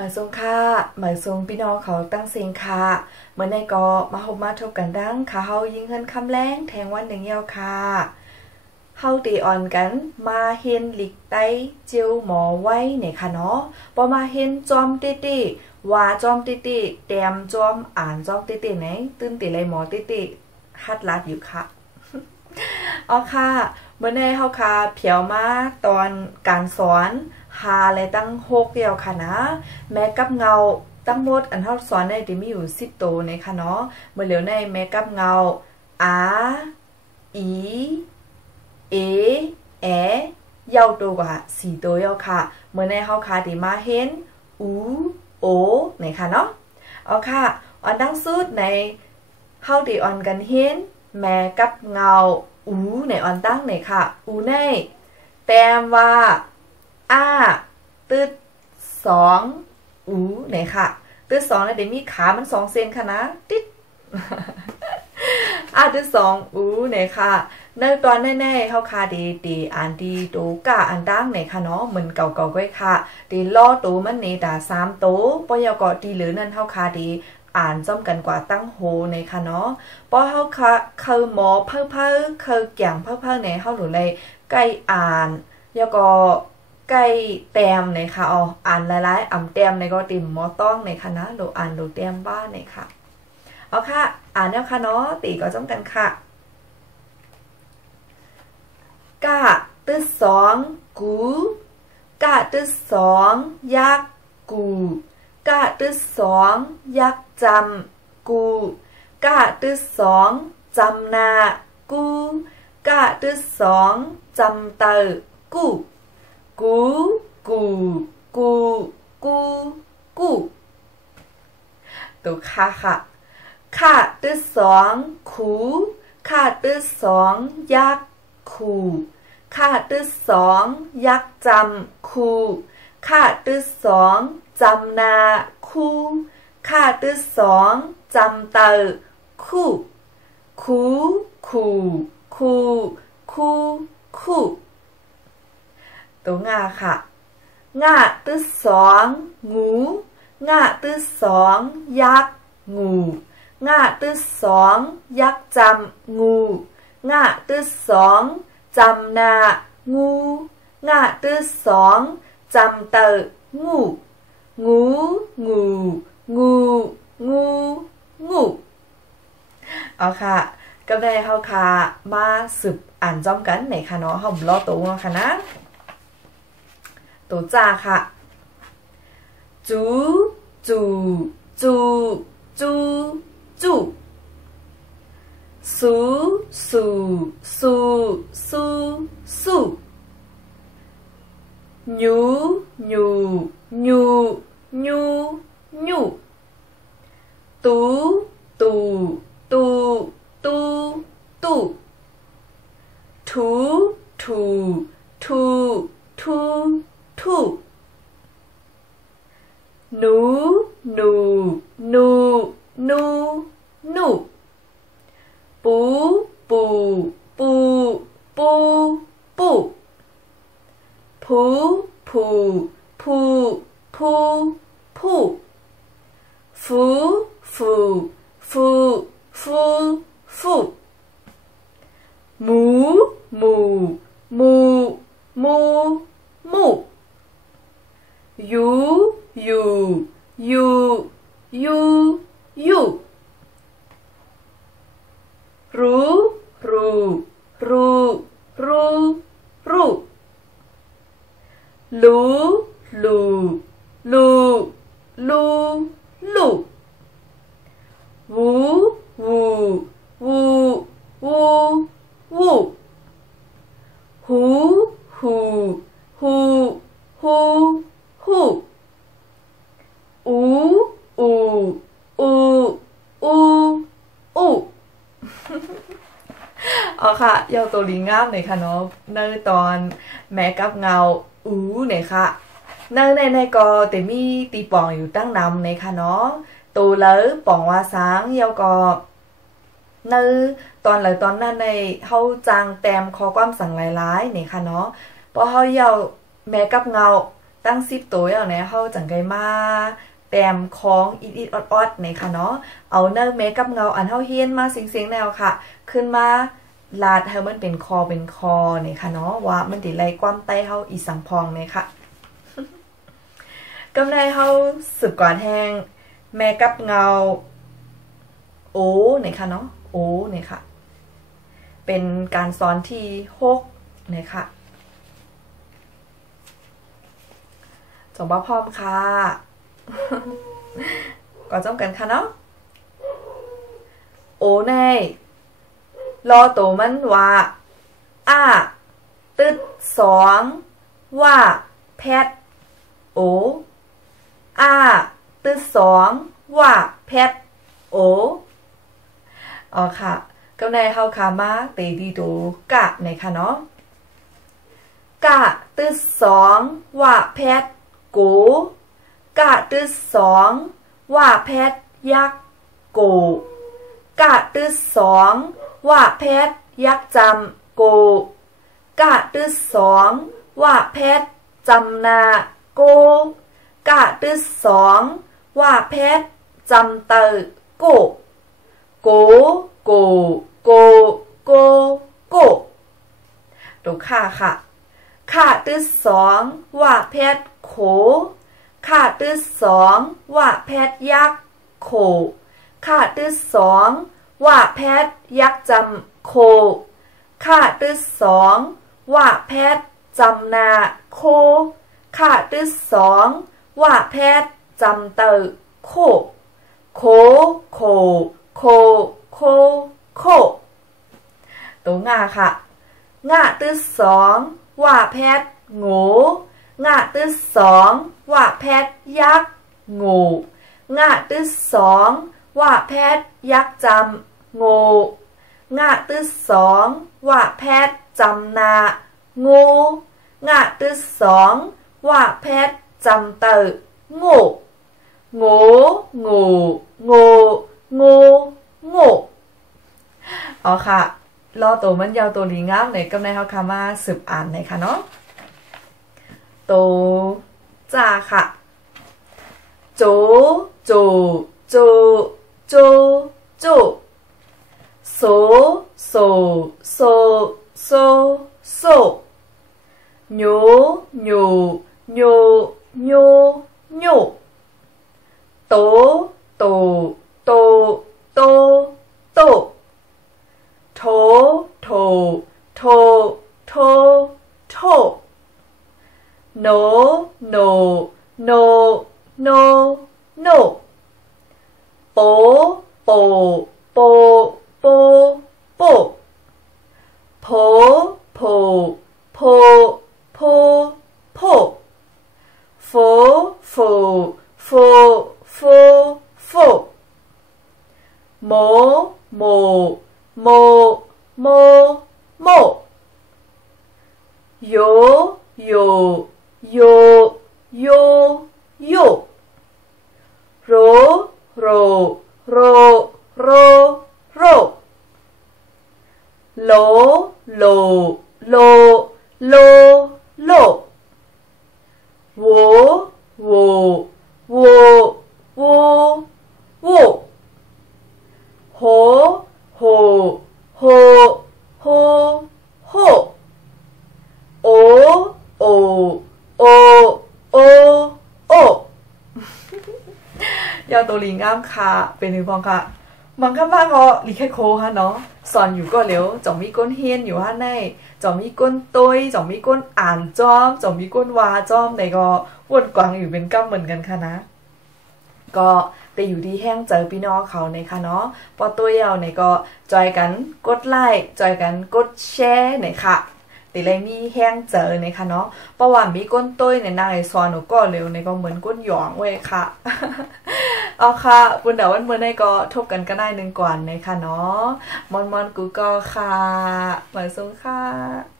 หมายทรงค่ะหมายทรงพี่น้องเขาตั้งเสียงค่ะเมื่อในก็มาพบมาทบกันดังค่ะเฮายิงเงินคำแรงแทงวันหนึ่งเยาค่ะเฮาตีอ่อนกันมาเห็นหลิกไตเจียวหมอไว้เนี่ยค่ะเนาะพอมาเห็นจอมติติว่าจอมติติแต้มจอมอ่านจอมติติไหนตื่นติเลยหมอติติฮัดลัดอยู่ค่ะอ๋อค่ะเมื่อในเฮาค่ะเพียวมาตอนการสอนหาอะไรตั้ง6เดียวค่ะนะแม้กับเงาตั้งหมดอันเฮาสอนได้มีอยู่10ตัวในค่ะเนาะเมื่อเหลียวในแม้กับเงาอาอีเอแอยาวตัวกว่า4ตัวยาวค่ะเมื่อในเฮาค่ะที่มาเห็นอูโอในค่ะเนาะเอาค่ะอันดังสุดในเฮาที่อ่อนกันเห็นแม้กับเงาอูในอ่อนตั้งในค่ะอูในแต้มว่าตึด2อูไหนค่ะตึด2แล้วเดี๋ยวมีขามัน2เซนค่ะนะติดตึด2อูไหนค่ะในตอนแน่ๆเฮาค่ะดีอ่านดีโตกะอันดังไหนค่ะเนาะเหมือนเก่าๆก้อยค่ะดีล่อโตมันนี่ดา3โตปอยก็ดีเหลือนั่นเฮาค่ะดีอ่านจ้อมกันกว่าตั้งโหในค่ะเนาะปอเฮาค่ะคือหมอเพ้อคือแก่งเพ้อในเฮาหรือเลยใกล้อ่านแล้วก็ใกล้แต้มในค่ะอ่านหลายๆอ่ำแต้มในก็ติ่มมอต้องในค่ะนะโดอ่านโดแต้มบ้านในค่ะเอาค่ะอ่านแล้วค่ะเนาะตีก็จ้องกันค่ะกะตึ๊ด2กูกะตึ๊ด2ยักกูกะตึ๊ด2ยักจำกูกะตึ๊ด2จำนากูกะตึ๊ด2จำเตอกูกูตัวค่ะค่ะตึ๊ด2คูค่ะตึ๊ด2ยักคูค่ะตึ๊ด2ยักจำคูค่ะตึ๊ด2จำนาคูค่ะตึ๊ด2จำเตอคูตัวงาค่ะงาตึ๊ด2งูงาตึ๊ด2ยักงูงาตึ๊ด2ยักจำงูงาตึ๊ด2จำนางูงาตึ๊ด2จำเตองูเอาค่ะก็ได้เฮาค่ะมาสืบอ่านจ้อมกันไหนค่ะเนาะเฮาล้อตัวค่ะนะตัวจ้าค่ะจูสู้ยูทูนูปูฟูมูยูลูวูฮูเอาค่ะยาวตัวลิงงามหน่อยค่ะเนาะในตอนแม้กับเงาหน่อยค่ะในก็แต่มีตีป่องอยู่ตั้งนำในค่ะเนาะตัวเลยป่องว่าsángยาวก็ในตอนเลยตอนนั้นในเฮาจางแต้มข้อความสั่งหลายๆนี่ค่ะเนาะพอเฮาเยาแม้กับเงาต ตั้ง10ตัวอย่างเนี่ยเฮาจังไกมาแต้มของอิดๆออดๆนี่ค่ะเนาะเอาเนื้อเมคกับเงาอันเฮาเฮียนมาเสียงๆแนวค่ะขึ้นมาลาดให้มันเป็นคอนี่ค่ะเนาะว่ามันติไล่ความใต้เฮาอีสังพองนี่ค่ะกำไรเฮาสืบก่อนแห้งแม่กับเงาโอ้นี่ค่ะเนาะโอ้นี่ค่ะเป็นการสอนที่6นี่ค่ะจบบ่พร้อมค่ะก่อนจบกันค่ะเนาะโอ้ในรอตัวมันว่าตึด2ว่าแพทโอตึด2ว่าแพทโออ๋อค่ะก็ในเฮาคามาเตดีโดกะในค่ะเนาะกะตึด2ว่าแพทกูกะตึด2ว่าแพทยักกูกะตึด2ว่าแพทยักจำกูกะตึด2ว่าแพทจำนากูกะตึด2ว่าแพทจำเตอกูกูกูกูกูกูดูค่ะค่ะค่ะตึด2ว่าแพทโขค่ะตึด2ว่าแพทยักโขค่ะตึด2ว่าแพทยักจำโคค่ะตึด2ว่าแพทจำนาโคค่ะตึด2ว่าแพทจำเตอโคโคโคโคโคโคตัวง่าค่ะง่าตึด2ว่าแพทงูง่าตึด2ว่าแพทยักงูง่าตึด2ว่าแพทยักจำงูง่าตึด2ว่าแพทจำนางูง่าตึด2ว่าแพทจำเตองูงูงูงูงูงูอ๋อค่ะรอตัวมันยาวตัวลีงามในกำในเฮาคามาสืบอ่านในค่ะเนาะตัวจ้าค่ะโจโจโจโจโจโซโซโซโซโซโยโยโยโยโยโตโตโตโตโตโถโถโถโถโถโนโนโนโนโนโปโปโปโปโปโผโผโผโผโผโฟโฟโฟโฟโฟโมโมโมโมโมโยโยโยโยโยโรโรโรโรโรโลโลโลโลโลโวโวโวโวโวโหโหโหโหโหโอโอโอโอโอยาวตัวลิงงามค่ะเป็นหนึ่งพองค่ะบางคำว่าก็ลิแค่โคค่ะเนาะสอนอยู่ก็เร็วจ่องมีก้นเฮียนอยู่ฮะในจ่องมีก้นตุ้ยจ่องมีก้นอ่านจอมจ่องมีก้นวาจอมในก็วนกวางอยู่เป็นก้าเหมือนกันค่ะนะก็แต่อยู่ที่แห้งเจอพี่น้องเขาในค่ะเนาะพอตัวยาวในก็จอยกันกดไลค์จอยกันกดแชร์ในค่ะติเลยมีแห้งเจอในค่ะเนาะเพราะว่ามีก้นตุ้ยในนางไอซอนหนูก็เร็วในก็เหมือนก้นหยองเว้ยค่ะเอาค่ะปุ่นเดี๋ยววันเมื่อในก็ทบกันก็ได้1 ก่อนในค่ะเนาะมอนกูก็ค่ะหมายสูงค่ะ